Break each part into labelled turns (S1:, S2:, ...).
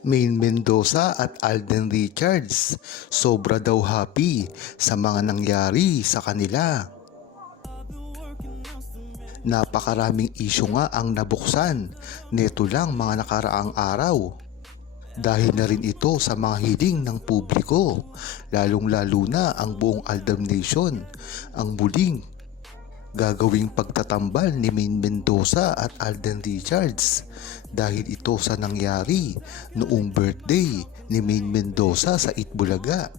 S1: Main Mendoza at Alden Richards sobra daw happy sa mga nangyari sa kanila. Napakaraming isyu nga ang nabuksan neto lang mga nakaraang araw. Dahil na rin ito sa mga hiling ng publiko, lalong-lalo na ang buong Aldam Nation, ang muling gagawing pagtatambal ni Main Mendoza at Alden Richards dahil ito sa nangyari noong birthday ni Main Mendoza sa Itbulaga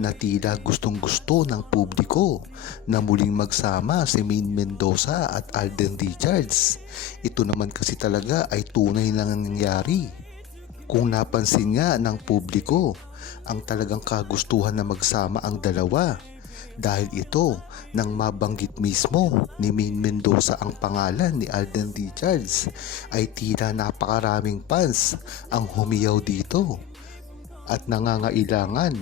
S1: na tila gustong gusto ng publiko na muling magsama si Main Mendoza at Alden Richards. Ito naman kasi talaga ay tunay na nangyari. Kung napansin nga ng publiko, ang talagang kagustuhan na magsama ang dalawa dahil ito nang mabanggit mismo ni Main Mendoza ang pangalan ni Alden Richards ay tila napakaraming fans ang humiyaw dito at nangangailangan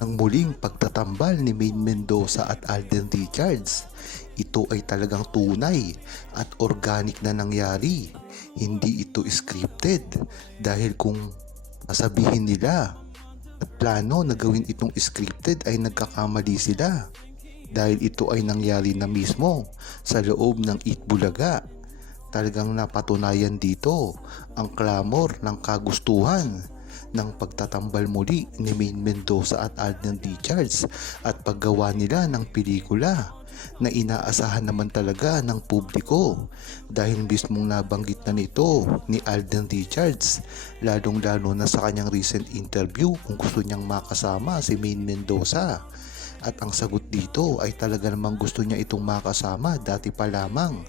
S1: ng muling pagtatambal ni Main Mendoza at Alden Richards. Ito ay talagang tunay at organic na nangyari. Hindi ito scripted dahil kung sasabihin nila at plano na gawin itong scripted ay nagkakamali sila dahil ito ay nangyari na mismo sa loob ng Itbulaga. Talagang napatunayan dito ang clamor ng kagustuhan ng pagtatambal muli ni Main Mendoza at Alden Richards at paggawa nila ng pelikula na inaasahan naman talaga ng publiko. Dahil mismong nabanggit na nito ni Alden Richards lalong lalo na sa kanyang recent interview kung gusto niyang makasama si Main Mendoza. At ang sagot dito ay talaga namang gusto niya itong makasama dati pa lamang.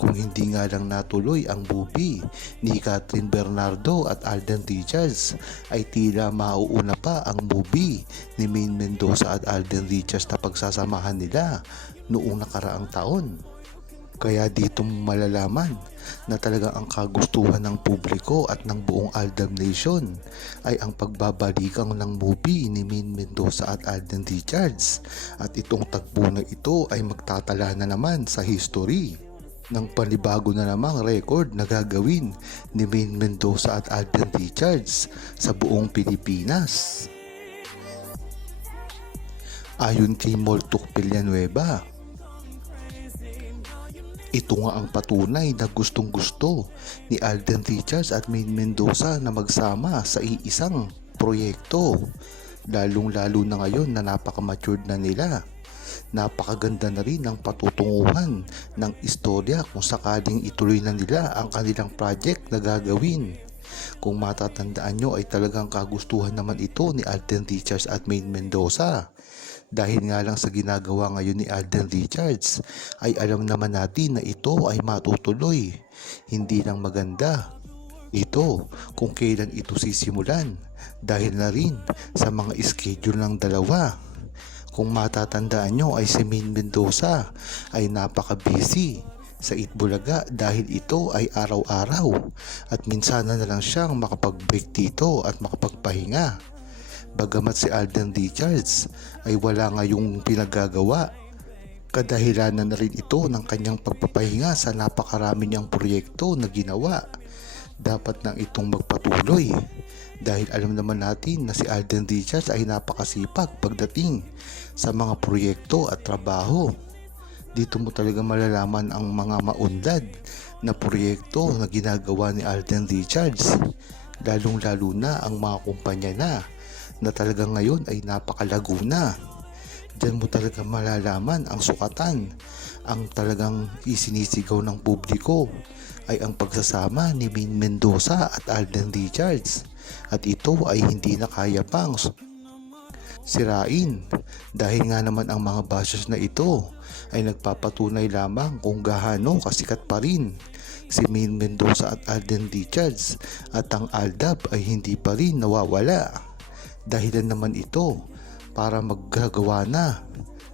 S1: Kung hindi nga lang natuloy ang movie ni Catherine Bernardo at Alden Richards ay tila mauuna pa ang movie ni Main Mendoza at Alden Richards na pagsasamahan nila noong nakaraang taon. Kaya dito malalaman na talaga ang kagustuhan ng publiko at ng buong Aldam Nation ay ang pagbabalikan ng movie ni Min Mendoza at Alden Richards at itong tagpo na ito ay magtatala na naman sa history ng panibago na namang record na gagawin ni Min Mendoza at Alden Richards sa buong Pilipinas. Ayon kay Moltok Villanueva, ito nga ang patunay na gustong gusto ni Alden Richards at Main Mendoza na magsama sa iisang proyekto. Lalong lalo na ngayon na napaka-matured na nila. Napakaganda na rin ng patutunguhan ng istorya kung sakaling ituloy na nila ang kanilang project na gagawin. Kung matatandaan nyo ay talagang kagustuhan naman ito ni Alden Richards at Main Mendoza. Dahil nga lang sa ginagawa ngayon ni Alden Richards ay alam naman natin na ito ay matutuloy. Hindi lang maganda. Ito kung kailan ito sisimulan dahil na rin sa mga schedule ng dalawa. Kung matatandaan nyo ay si Main Mendoza ay napaka-busy sa Itbulaga dahil ito ay araw-araw at minsan na lang siyang makapag-break dito at makapagpahinga. Bagamat si Alden Richards ay wala ngayong pinagagawa. Kadahilanan na rin ito ng kanyang pagpapahinga sa napakarami niyang proyekto na ginawa. Dapat nang itong magpatuloy dahil alam naman natin na si Alden Richards ay napakasipag pagdating sa mga proyekto at trabaho. Dito mo talaga malalaman ang mga maunlad na proyekto na ginagawa ni Alden Richards. Lalong lalo na ang mga kumpanya na na talaga ngayon ay napakalago na. Diyan mo talaga malalaman ang sukatan. Ang talagang isinisigaw ng publiko ay ang pagsasama ni Min Mendoza at Alden Richards. At ito ay hindi na kaya pang sirain dahil nga naman ang mga bashers na ito ay nagpapatunay lamang kung gaano kasikat pa rin si Min Mendoza at Alden Richards at ang Aldab ay hindi pa rin nawawala. Dahilan naman ito para maggagawa na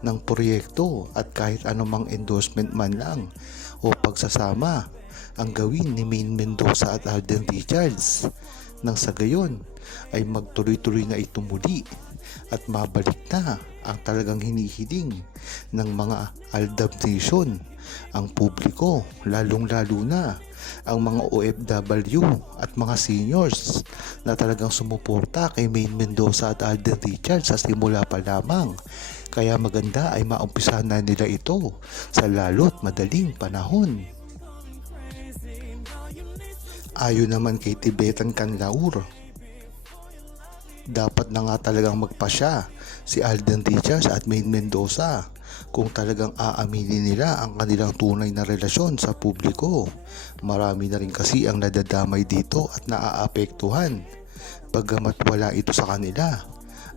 S1: ng proyekto at kahit anumang endorsement man lang o pagsasama ang gawin ni Main Mendoza at Alden Richards. Nang sa gayon ay magtuloy-tuloy na ito muli at mabalik na ang talagang hinihiling ng mga Aldab Nation, ang publiko, lalong-lalo na ang mga OFW at mga seniors na talagang sumuporta kay Main Mendoza at Alden Richards sa simula pa lamang. Kaya maganda ay maumpisahan na nila ito sa lalot madaling panahon. Ayon naman kay Tibetan Canlaur, dapat na nga talagang magpasya si Alden Richards at Main Mendoza kung talagang aaminin nila ang kanilang tunay na relasyon sa publiko. Marami na rin kasi ang nadadamay dito at naaapektuhan. Paggamat wala ito sa kanila,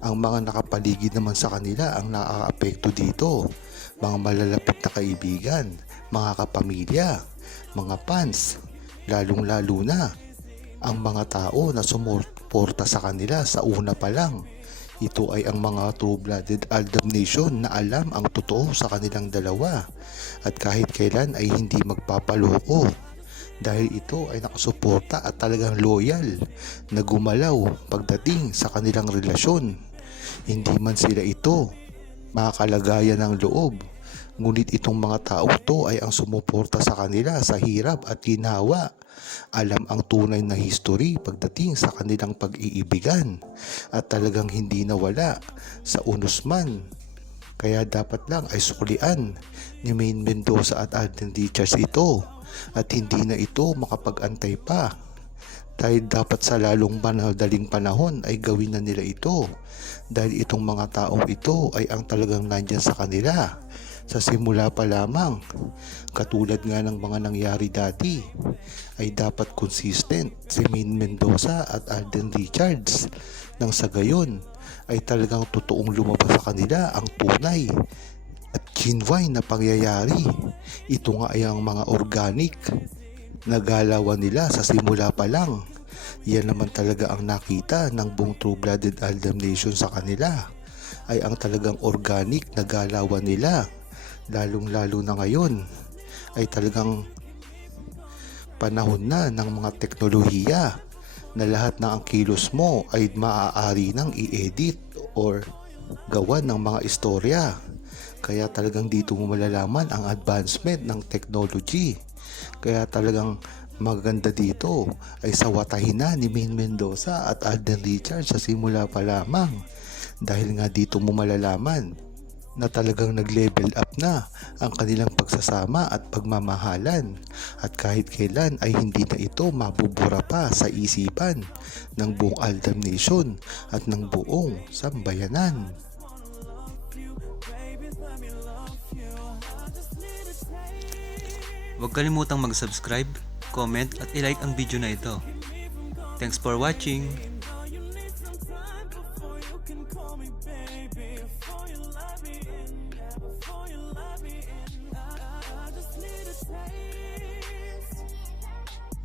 S1: ang mga nakapaligid naman sa kanila ang naaapekto dito. Mga malalapit na kaibigan, mga kapamilya, mga fans, lalong-lalo na ang mga tao na sumuporta sa kanila sa una pa lang. Ito ay ang mga true-blooded Aldam Nation na alam ang totoo sa kanilang dalawa at kahit kailan ay hindi magpapaloko dahil ito ay nakasuporta at talagang loyal na gumalaw pagdating sa kanilang relasyon. Hindi man sila ito makakalagayan ng loob ngunit itong mga tao to ay ang sumuporta sa kanila sa hirap at ginawa alam ang tunay na history pagdating sa kanilang pag-iibigan at talagang hindi nawala sa unos man. Kaya dapat lang ay suklian ni Main Mendoza at Alden Richards ito at hindi na ito makapag-antay pa. Dahil dapat sa lalong madaling panahon ay gawin na nila ito dahil itong mga taong ito ay ang talagang nandyan sa kanila sa simula pa lamang. Katulad nga ng mga nangyari dati, ay dapat consistent si Main Mendoza at Alden Richards nang sa gayon ay talagang totoong lumabas sa kanila ang tunay at genuine na pangyayari. Ito nga ay ang mga organic na galawan nila sa simula pa lang. Yan naman talaga ang nakita ng buong true-blooded Aldam Nation sa kanila ay ang talagang organic na galawan nila lalong lalo na ngayon ay talagang panahon na ng mga teknolohiya na lahat ng ang kilos mo ay maaari nang i-edit or gawa ng mga istorya. Kaya talagang dito mo malalaman ang advancement ng technology. Kaya talagang maganda dito ay sa watahin na ni Main Mendoza at Alden Richards sa simula pa lamang. Dahil nga dito mo malalaman na talagang nag-level up na ang kanilang pagsasama at pagmamahalan at kahit kailan ay hindi na ito mabubura pa sa isipan ng buong Aldam Nation at ng buong sambayanan.
S2: Huwag kalimutang mag-subscribe, comment at ilike ang video na ito. Thanks for watching!